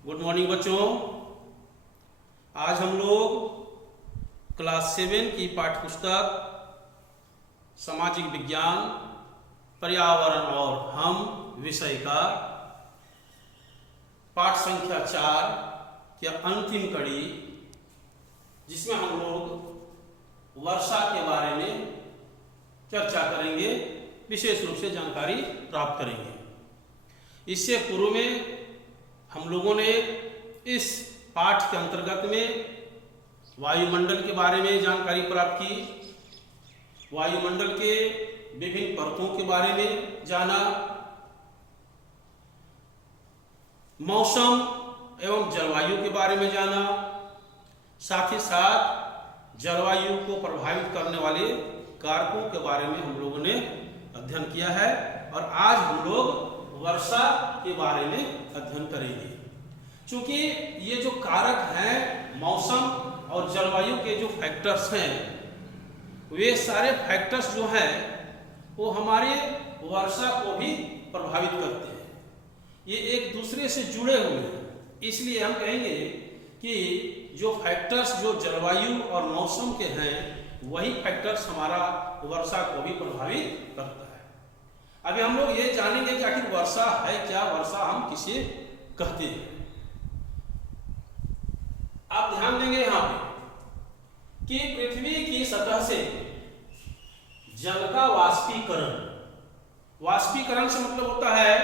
Good morning बच्चों। आज हम लोग क्लास 7 की पाठ्य पुस्तक सामाजिक विज्ञान पर्यावरण और हम विषय का पाठ संख्या 4 की अंतिम कड़ी, जिसमें हम लोग वर्षा के बारे में चर्चा करेंगे, विशेष रूप से जानकारी प्राप्त करेंगे। इससे पूर्व में हम लोगों ने इस पाठ के अंतर्गत में वायुमंडल के बारे में जानकारी प्राप्त की, वायुमंडल के विभिन्न परतों के बारे में जाना, मौसम एवं जलवायु के बारे में जाना, साथ ही साथ जलवायु को प्रभावित करने वाले कारकों के बारे में हम लोगों ने अध्ययन किया है। और आज हम लोग वर्षा के बारे में अध्ययन करेंगे। क्योंकि ये जो कारक हैं, मौसम और जलवायु के जो फैक्टर्स हैं, वे सारे फैक्टर्स जो हैं वो हमारे वर्षा को भी प्रभावित करते हैं। ये एक दूसरे से जुड़े हुए हैं। इसलिए हम कहेंगे कि जो फैक्टर्स जो जलवायु और मौसम के हैं, वही फैक्टर्स हमारा वर्षा को भी प्रभावित करता है। अभी हम लोग ये जानेंगे कि आखिर वर्षा है क्या, वर्षा हम किसे कहते हैं। आप ध्यान देंगे यहां पे कि पृथ्वी की सतह से जल का वाष्पीकरण, वाष्पीकरण से मतलब होता है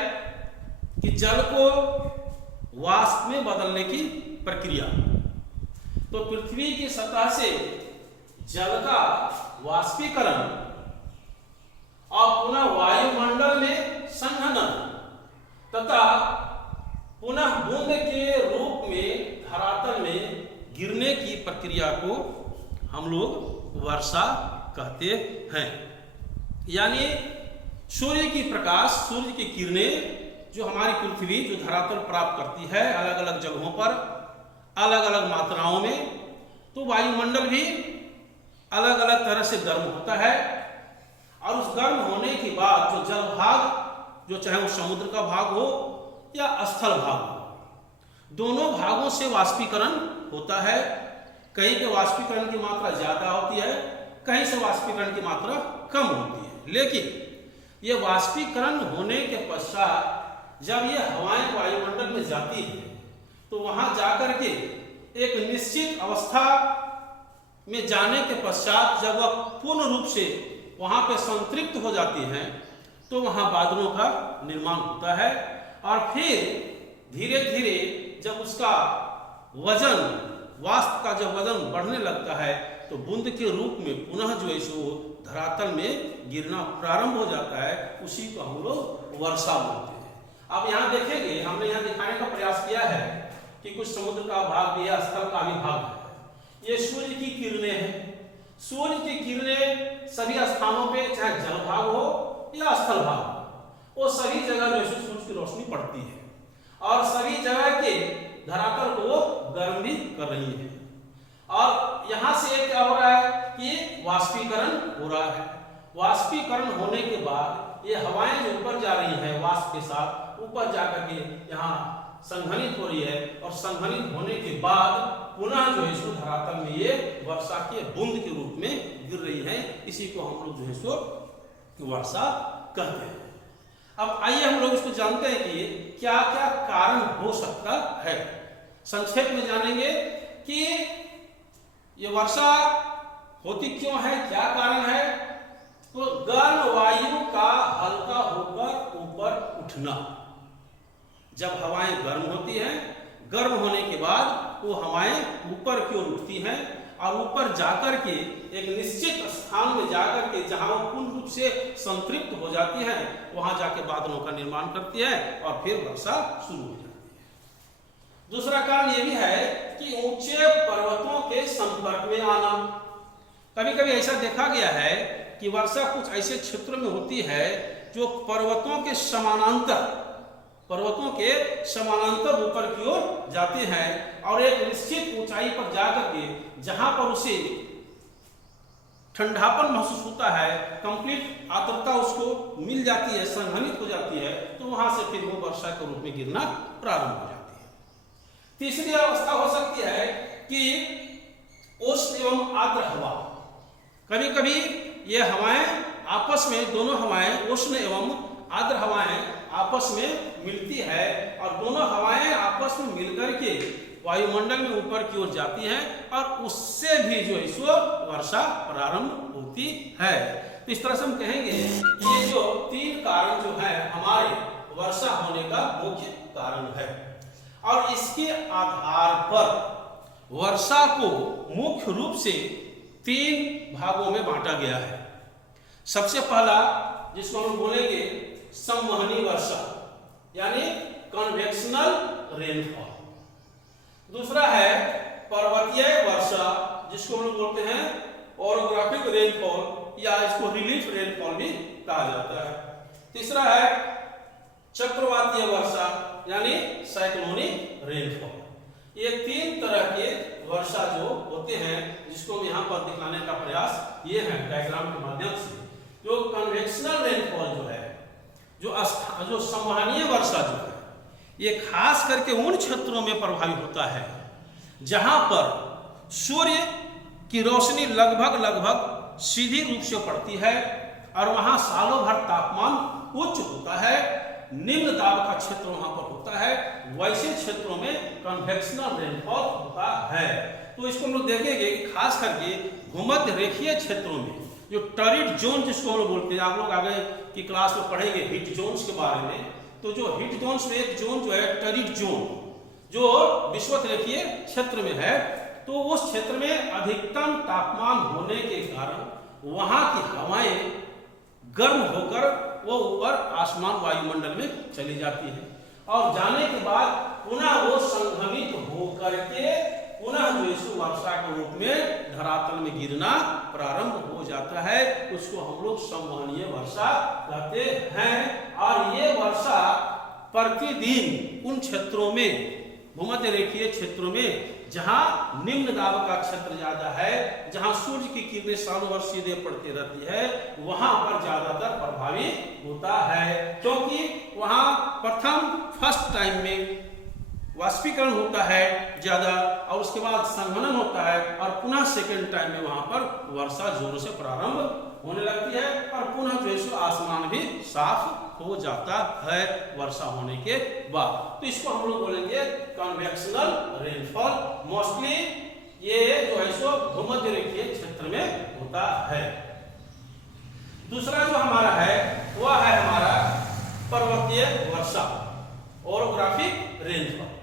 कि जल को वाष्प में बदलने की प्रक्रिया। तो पृथ्वी की सतह से जल का वाष्पीकरण और पुनः वायुमंडल में संघनन तथा पुनः बूंद के रूप में धरातल में गिरने की प्रक्रिया को हम लोग वर्षा कहते हैं। यानी सूर्य की प्रकाश, सूर्य की किरणें जो हमारी पृथ्वी जो धरातल प्राप्त करती है अलग अलग जगहों पर अलग अलग मात्राओं में, तो वायुमंडल भी अलग अलग तरह से गर्म होता है। और उस गर्म होने के बाद जो जल भाग, जो चाहे वो समुद्र का भाग हो या स्थल भाग हो, दोनों भागों से वाष्पीकरण होता है। कहीं के वाष्पीकरण की मात्रा ज्यादा होती है, कहीं से वाष्पीकरण की मात्रा कम होती है। लेकिन ये वाष्पीकरण होने के पश्चात जब ये हवाएं वायुमंडल में जाती है, तो वहां जाकर के एक निश्चित अवस्था में जाने के पश्चात जब वह पूर्ण रूप से वहां पे संतृप्त हो जाती हैं, तो वहां बादलों का निर्माण होता है। और फिर धीरे धीरे जब उसका वजन, वाष्प का जब वजन बढ़ने लगता है, तो बूंद के रूप में पुनः जो है सो धरातल में गिरना प्रारंभ हो जाता है। उसी को हम लोग वर्षा बोलते हैं। अब यहाँ देखेंगे, हमने यहाँ दिखाने का प्रयास किया है कि कुछ समुद्र का भाग भी है, स्थल का भी भाग है। ये सूर्य की किरणें हैं। सूर्य की किरणें सभी स्थानों पे, चाहे जल भाग हो या स्थल भाग हो, वो सभी जगह जो है सूर्य की रोशनी पड़ती है और सभी जगह के धरातल को वो गर्म भी कर रही है। और यहां से क्या हो रहा है कि वाष्पीकरण हो रहा है। वाष्पीकरण होने के बाद ये हवाएं जो ऊपर जा रही है वाष्प के साथ, ऊपर जाकर के यहाँ संघनित हो रही है। और संघनित होने के बाद पुनः जो है सो धरातल में ये वर्षा के बूंद के रूप में गिर रही है। इसी को हम लोग जो है सो वर्षा कहते हैं। अब आइए हम लोग इसको जानते हैं कि क्या क्या कारण हो सकता है। संक्षेप में जानेंगे कि ये वर्षा होती क्यों है, क्या कारण है। तो गर्म वायु का हल्का होकर ऊपर उठना। जब हवाएं गर्म होती हैं, गर्म होने के बाद वो हवाएं ऊपर की ओर उठती हैं और ऊपर जाकर के एक निश्चित स्थान में जाकर के जहां वो पूर्ण रूप से संतृप्त हो जाती है, वहां जाके बादलों का निर्माण करती है और फिर वर्षा शुरू हो जाती है। दूसरा कारण यह भी है कि ऊंचे पर्वतों के संपर्क में आना। कभी कभी ऐसा देखा गया है कि वर्षा कुछ ऐसे क्षेत्रों में होती है जो पर्वतों के समानांतर ऊपर की ओर जाते हैं और एक निश्चित ऊंचाई पर जाकर के जहां पर उसे ठंडापन महसूस होता है, कंप्लीट आर्द्रता उसको मिल जाती है, संघनित हो जाती है, तो वहां से फिर वो वर्षा के रूप में गिरना प्रारंभ हो जाती है। तीसरी अवस्था हो सकती है कि उष्ण एवं आर्द्र हवा। कभी कभी ये हवाएं आपस में, दोनों हवाएं उष्ण एवं आर्द्र हवाएं आपस में मिलती है और दोनों हवाएं आपस में मिलकर के वायुमंडल में ऊपर की ओर जाती हैं और उससे भी जो है सो वर्षा प्रारंभ होती है। तो इस तरह से हम कहेंगे ये जो तीन कारण जो है हमारे वर्षा होने का मुख्य कारण है और इसके आधार पर वर्षा को मुख्य रूप से तीन भागों में बांटा गया है। सबसे पहला जिसको हम बोलेंगे संवहनी वर्षा यानी कन्वेक्शनल रेनफॉल। दूसरा है पर्वतीय वर्षा जिसको हम लोग बोलते हैं ओरोग्राफिक रेनफॉल या इसको रिलीफ रेनफॉल भी कहा जाता है। तीसरा है चक्रवातीय वर्षा यानी साइक्लोनिक रेनफॉल। ये तीन तरह के वर्षा जो होते हैं जिसको हम यहाँ पर दिखाने का प्रयास ये है डायग्राम के माध्यम से। जो कन्वेक्शनल रेनफॉल जो है, जो संवहनीय वर्षा जो है, ये खास करके उन क्षेत्रों में प्रभावी होता है जहां पर सूर्य की रोशनी लगभग सीधी रूप से पड़ती है और वहां सालों भर तापमान उच्च होता है, निम्न दाब का क्षेत्र वहां पर होता है, वैसे क्षेत्रों में कन्वेक्शनल रेनफॉल होता है। तो इसको हम लोग देखेंगे कि खास करके भूमध्य रेखीय क्षेत्रों में जो टॉरिड जोन जिसको हम लोग बोलते हैं, आप लोग आगे की क्लास में पढ़ेंगे हीट जोन्स के बारे में। तो जो हीट जोन्स में एक जोन जो है टॉरिड जोन जो विषुवत रेखीय क्षेत्र में है, तो उस क्षेत्र में अधिकतम तापमान होने के कारण वहां की हवाएं गर्म होकर वो ऊपर आसमान वायुमंडल में चली जाती है और जाने के बाद पुनः वो संघमित होकर के पुनः जो इस वर्षा के रूप में धरातल में गिरना प्रारंभ हो जाता है। उसको हम लोग संवहनीय वर्षा कहते हैं और ये वर्षा प्रतिदिन उन क्षेत्रों में, भूमध्य रेखीय क्षेत्रों में जहां निम्न दाब का क्षेत्र ज्यादा है, जहां सूर्य की किरणें सालों भर सीधे पड़ती रहती है, वहां पर ज्यादातर प्रभावी होता है क्योंकि वहां फर्स्ट टाइम में वाष्पीकरण होता है ज्यादा और उसके बाद संघनन होता है और पुनः सेकेंड टाइम में वहां पर वर्षा जोरों से प्रारंभ होने लगती है और पुनः जो है आसमान भी साफ हो जाता है वर्षा होने के बाद। तो इसको हम लोग बोलेंगे कन्वेक्शनल रेनफॉल। मोस्टली ये जो है सो भूमध्य रेखीय क्षेत्र में होता है। दूसरा जो हमारा है वह है हमारा पर्वतीय वर्षा, ओरोग्राफिक रेनफॉल।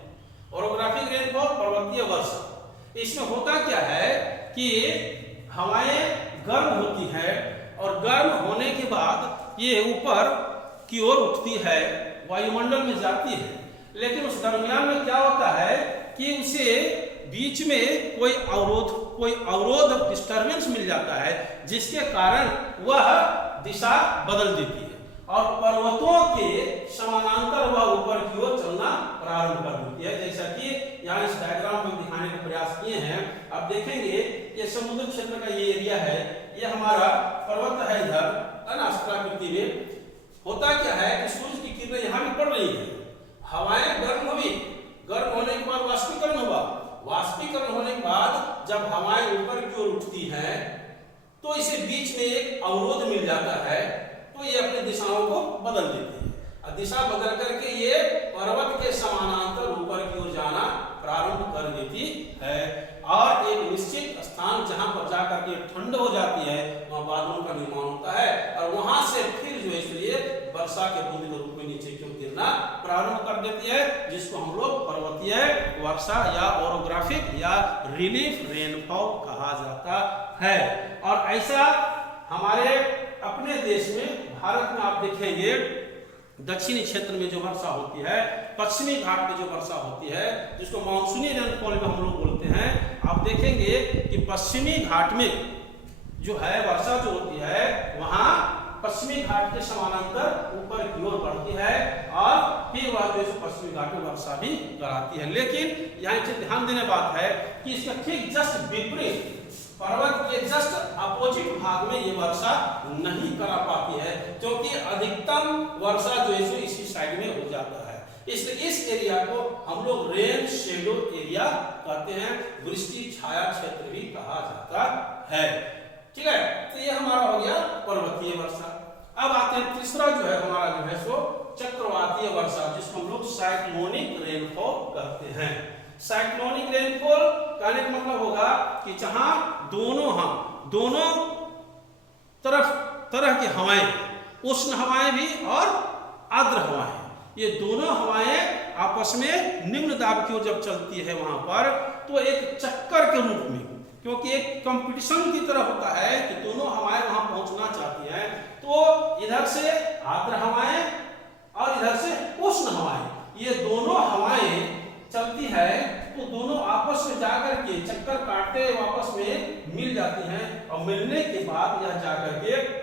ओरोग्राफिक रेनफॉल, पर्वतीय वर्षा। इसमें होता क्या है कि हवाएं गर्म होती है और गर्म होने के बाद ये ऊपर की ओर उठती है, वायुमंडल में जाती है, लेकिन उस दरमियान में क्या होता है कि उसे बीच में कोई अवरोध डिस्टरबेंस मिल जाता है जिसके कारण वह दिशा बदल देती है और पर्वतों के समानांतर वह ऊपर की ओर चलना प्रारंभ कर देती है। जैसा कि यहाँ इस डायग्राम में दिखाने का प्रयास किए हैं, आप देखेंगे ये समुद्र क्षेत्र का ये एरिया है, ये हमारा पर्वत है इधर, है ना, आकृति में। होता क्या है कि सूर्य की किरणें यहाँ भी पड़ रही है, हवाएं गर्म हुई, गर्म होने के बाद वाष्पीकरण हुआ, वाष्पीकरण होने के बाद जब हवाएं ऊपर की ओर उठती हैं तो इसे बीच में एक अवरोध मिल जाता है, तो ये अपनी दिशाओं को बदल देती है और दिशा बदल करके ये पर्वत के समानांतर ऊपर की ओर जाना प्रारंभ कर देती है और एक निश्चित स्थान जहां पर जाकर के ठंड हो जाती है वहां बादलों का निर्माण होता है और वहां से फिर जो है वर्षा के बूंद के रूप में नीचे की ओर गिरना प्रारंभ कर देती है, जिसको हम लोग पर्वतीय वर्षा या ओरोग्राफिक या रिलीफ रेनफॉल कहा जाता है। और ऐसा हमारे अपने देश में भारत में आप देखेंगे दक्षिणी क्षेत्र में जो वर्षा होती है, पश्चिमी घाट में जो वर्षा होती है, जिसको मानसूनी रेनफॉल में हम लोग बोलते हैं, आप देखेंगे कि पश्चिमी घाट में जो है वर्षा जो होती है वहां पश्चिमी घाट के समानांतर ऊपर की ओर बढ़ती है और फिर वह जो है पश्चिमी घाट में वर्षा भी कराती है। लेकिन यहाँ ध्यान देने बात है कि इसका ठीक जस्ट विपरीत पर्वत के जस्ट अपोजिट भाग में ये वर्षा नहीं करा पाती है क्योंकि अधिकतम वर्षा जो है इसी साइड में हो जाता है। इसलिए इस एरिया को हम लोग रेन शेडो एरिया कहते हैं, वृष्टि छाया क्षेत्र भी कहा जाता है। ठीक है, तो ये हमारा हो गया पर्वतीय वर्षा। अब आते हैं तीसरा जो है हमारा जो है सो चक्रवातीय वर्षा, जिसको हम लोग साइक्लोनिक रेनफॉल कहते हैं। साइक्लोनिक रेनफॉल कहने का मतलब होगा कि जहां दोनों तरह की हवाएं, उष्ण हवाएं भी और आर्द्र हवाएं, ये दोनों हवाएं आपस में निम्न दाब की ओर जब चलती है वहां पर, तो एक चक्कर के रूप में, क्योंकि एक कंपटीशन की तरह होता है कि दोनों हवाएं वहां पहुंचना चाहती हैं, तो इधर से आर्द्र हवाएं और इधर से उष्ण हवाएं, ये दोनों हवाएं चलती है, तो दोनों आपस में जाकर के चक्कर काटते आपस में मिल जाती हैं, और मिलने के बाद यह जाकर के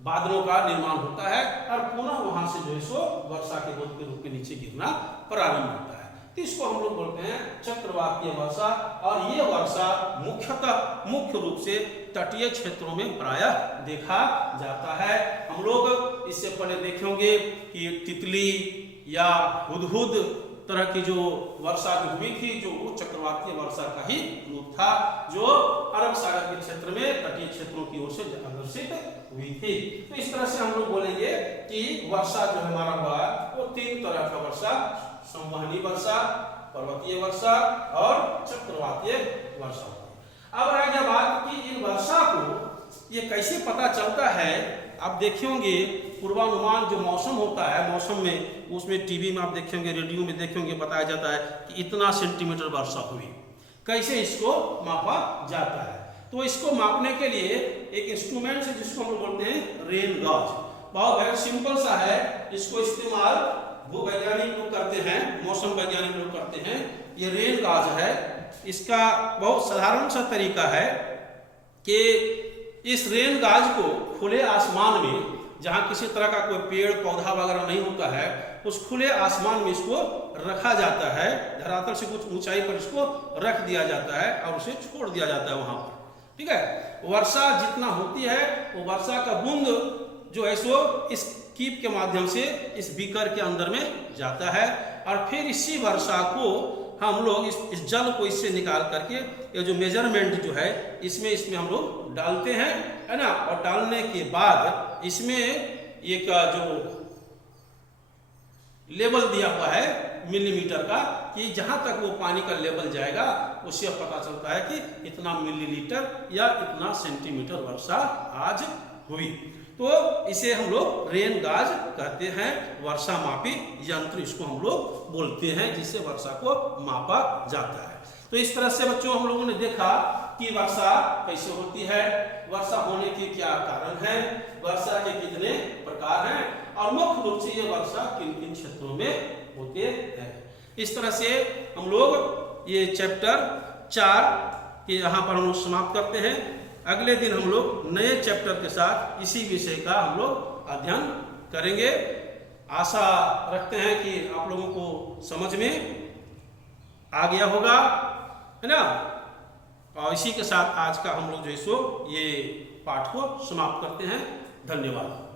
बादलों का निर्माण होता है और पुनः वहां से जो है सो वर्षा के बूंद के रूप में नीचे गिरना प्रारंभ होता है। तो इसको हम लोग बोलते हैं चक्रवातीय वर्षा, और ये वर्षा मुख्य रूप से तटीय क्षेत्रों में प्रायः देखा जाता है। हम लोग इससे पहले देखेंगे कि तितली या हुदहुद तरह की जो वर्षा जो हुई थी, जो वो चक्रवातीय वर्षा का ही रूप था, जो अरब सागर के क्षेत्र में तटीय क्षेत्रों की ओर से आकर्षित हुई थी। तो इस तरह से हम लोग बोलेंगे कि वर्षा जो हमारा हुआ वो 3 तरह का वर्षा, संवहनी वर्षा, पर्वतीय वर्षा और चक्रवातीय वर्षा। अब रह गया बात कि इन वर्षा को ये कैसे पता चलता है। आप देखेंगे पूर्वानुमान जो मौसम होता है, मौसम में उसमें टीवी में आप देखेंगे, रेडियो में देखेंगे, बताया जाता है कि इतना सेंटीमीटर वर्षा हुई। कैसे इसको मापा जाता है? तो इसको मापने के लिए एक इंस्ट्रूमेंट है जिसको हम बोलते हैं रेन गॉज। बहुत सिंपल सा है, इसको इस्तेमाल भूवैज्ञानिक लोग करते हैं, मौसम वैज्ञानिक लोग करते हैं। ये रेन गॉज है, इसका बहुत साधारण सा तरीका है कि इस रेन गाज को खुले आसमान में, जहां किसी तरह का कोई पेड़ पौधा वगैरह नहीं होता है, उस खुले आसमान में इसको रखा जाता है, धरातल से कुछ ऊंचाई पर इसको रख दिया जाता है और उसे छोड़ दिया जाता है वहां पर। ठीक है, वर्षा जितना होती है वो वर्षा का बूंद जो है सो इस कीप के माध्यम से इस बीकर के अंदर में जाता है, और फिर इसी वर्षा को हम लोग इस जल को इससे निकाल करके ये जो मेजरमेंट जो है इसमें हम लोग डालते हैं, है ना। और डालने के बाद इसमें एक जो लेवल दिया हुआ है मिलीमीटर का, कि जहां तक वो पानी का लेवल जाएगा उससे पता चलता है कि इतना मिलीलीटर या इतना सेंटीमीटर वर्षा आज हुई। तो इसे हम लोग रेन गाज कहते हैं, वर्षा मापी यंत्र इसको हम लोग बोलते हैं, जिससे वर्षा को मापा जाता है। तो इस तरह से बच्चों हम लोगों ने देखा कि वर्षा कैसे होती है, वर्षा होने के क्या कारण है, वर्षा के कितने प्रकार हैं, और मुख्य रूप से ये वर्षा किन किन क्षेत्रों में होते हैं। इस तरह से हम लोग ये चैप्टर 4 के यहाँ पर हम लोग समाप्त करते हैं। अगले दिन हम लोग नए चैप्टर के साथ इसी विषय का हम लोग अध्ययन करेंगे। आशा रखते हैं कि आप लोगों को समझ में आ गया होगा, है ना। और इसी के साथ आज का हम लोग जो है सो ये पाठ को समाप्त करते हैं। धन्यवाद।